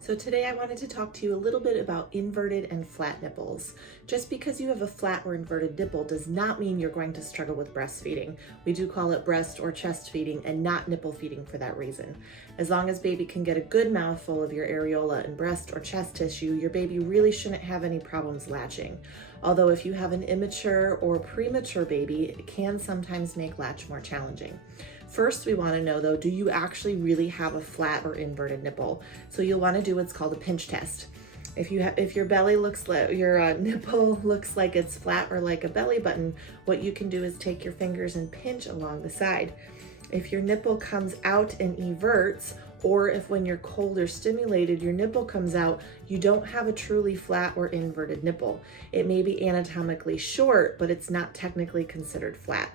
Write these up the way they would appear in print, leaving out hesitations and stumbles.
So today I wanted to talk to you a little bit about inverted and flat nipples. Just because you have a flat or inverted nipple does not mean you're going to struggle with breastfeeding. We do call it breast or chest feeding and not nipple feeding for that reason. As long as baby can get a good mouthful of your areola and breast or chest tissue, your baby really shouldn't have any problems latching. Although if you have an immature or premature baby, it can sometimes make latch more challenging. First, we want to know though, do you actually really have a flat or inverted nipple? So you'll want to do what's called a pinch test. If your belly looks like your nipple looks like it's flat or like a belly button, what you can do is take your fingers and pinch along the side. If your nipple comes out and everts, or if when you're cold or stimulated, your nipple comes out, you don't have a truly flat or inverted nipple. It may be anatomically short, but it's not technically considered flat.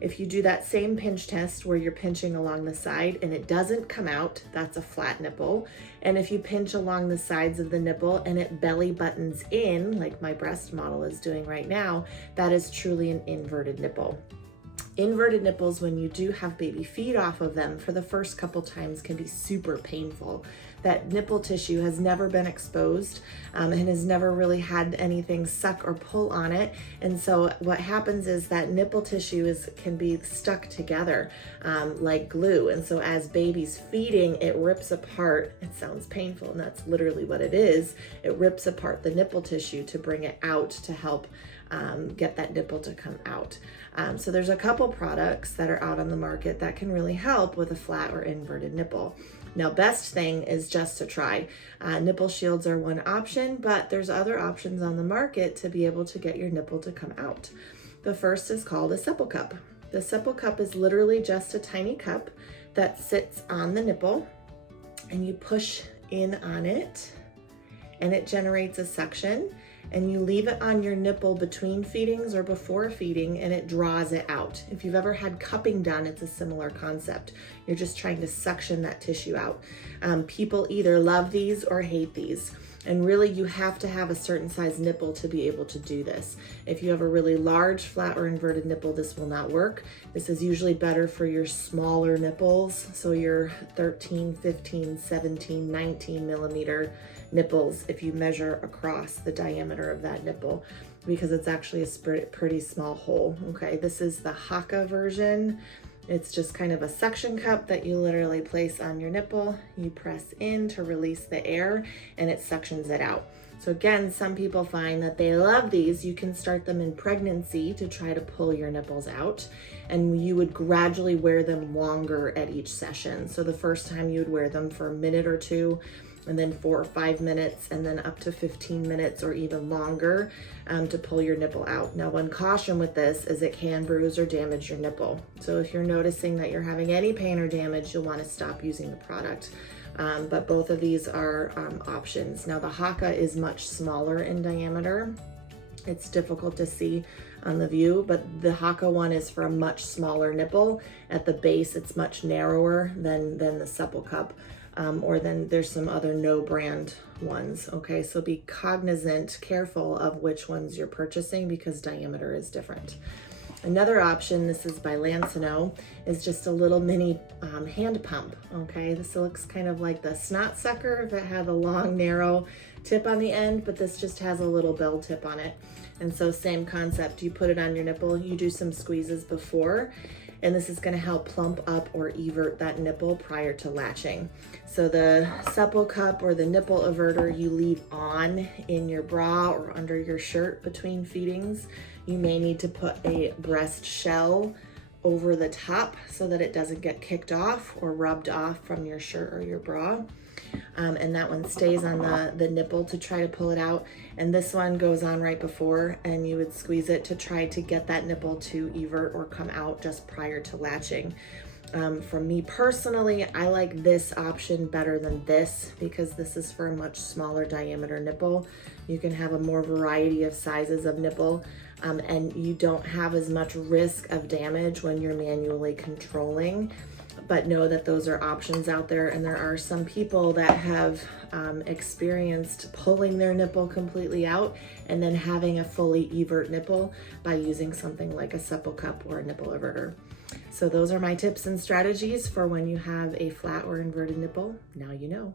If you do that same pinch test where you're pinching along the side and it doesn't come out, that's a flat nipple. And if you pinch along the sides of the nipple and it belly buttons in, like my breast model is doing right now, that is truly an inverted nipple. Inverted nipples, when you do have baby feed off of them for the first couple times, can be super painful. That nipple tissue has never been exposed and has never really had anything suck or pull on it. And so what happens is that nipple tissue can be stuck together like glue. And so as baby's feeding, it rips apart. It sounds painful, and that's literally what it is. It rips apart the nipple tissue to bring it out to help get that nipple to come out. So there's a couple products that are out on the market that can really help with a flat or inverted nipple. Now, best thing is just to try. Nipple shields are one option, but there's other options on the market to be able to get your nipple to come out. The first is called a Supple Cup. The Supple Cup is literally just a tiny cup that sits on the nipple, and you push in on it and it generates a suction, and you leave it on your nipple between feedings or before feeding, and it draws it out. If you've ever had cupping done, it's a similar concept. You're just trying to suction that tissue out. People either love these or hate these. And really, you have to have a certain size nipple to be able to do this. If you have a really large, flat, or inverted nipple, this will not work. This is usually better for your smaller nipples, so your 13, 15, 17, 19 millimeter nipples if you measure across the diameter of that nipple, because it's actually a pretty small hole. Okay, this is the Haakaa version. It's just kind of a suction cup that you literally place on your nipple. You press in to release the air and it suctions it out. So again, some people find that they love these. You can start them in pregnancy to try to pull your nipples out, and you would gradually wear them longer at each session. So the first time you would wear them for a minute or two, and then 4 or 5 minutes, and then up to 15 minutes or even longer to pull your nipple out. Now, one caution with this is it can bruise or damage your nipple. So if you're noticing that you're having any pain or damage, you'll want to stop using the product. But both of these are options. Now, the Haakaa is much smaller in diameter. It's difficult to see on the view, but the Haakaa one is for a much smaller nipple. At the base, it's much narrower than the Supple Cup. Or then there's some other no brand ones. Okay, so be cognizant, careful of which ones you're purchasing because diameter is different. Another option, this is by Lansino, is just a little mini hand pump. Okay, this looks kind of like the snot sucker if it had a long narrow tip on the end, but this just has a little bell tip on it. And so same concept, you put it on your nipple, you do some squeezes before, and this is going to help plump up or evert that nipple prior to latching. So the Supple Cup or the nipple everter you leave on in your bra or under your shirt between feedings. You may need to put a breast shell over the top so that it doesn't get kicked off or rubbed off from your shirt or your bra. And that one stays on the nipple to try to pull it out. And this one goes on right before, and you would squeeze it to try to get that nipple to evert or come out just prior to latching. For me personally, I like this option better than this because this is for a much smaller diameter nipple. You can have a more variety of sizes of nipple, and you don't have as much risk of damage when you're manually controlling. But know that those are options out there, and there are some people that have experienced pulling their nipple completely out and then having a fully evert nipple by using something like a Supple Cup or a nipple everter. So those are my tips and strategies for when you have a flat or inverted nipple. Now you know.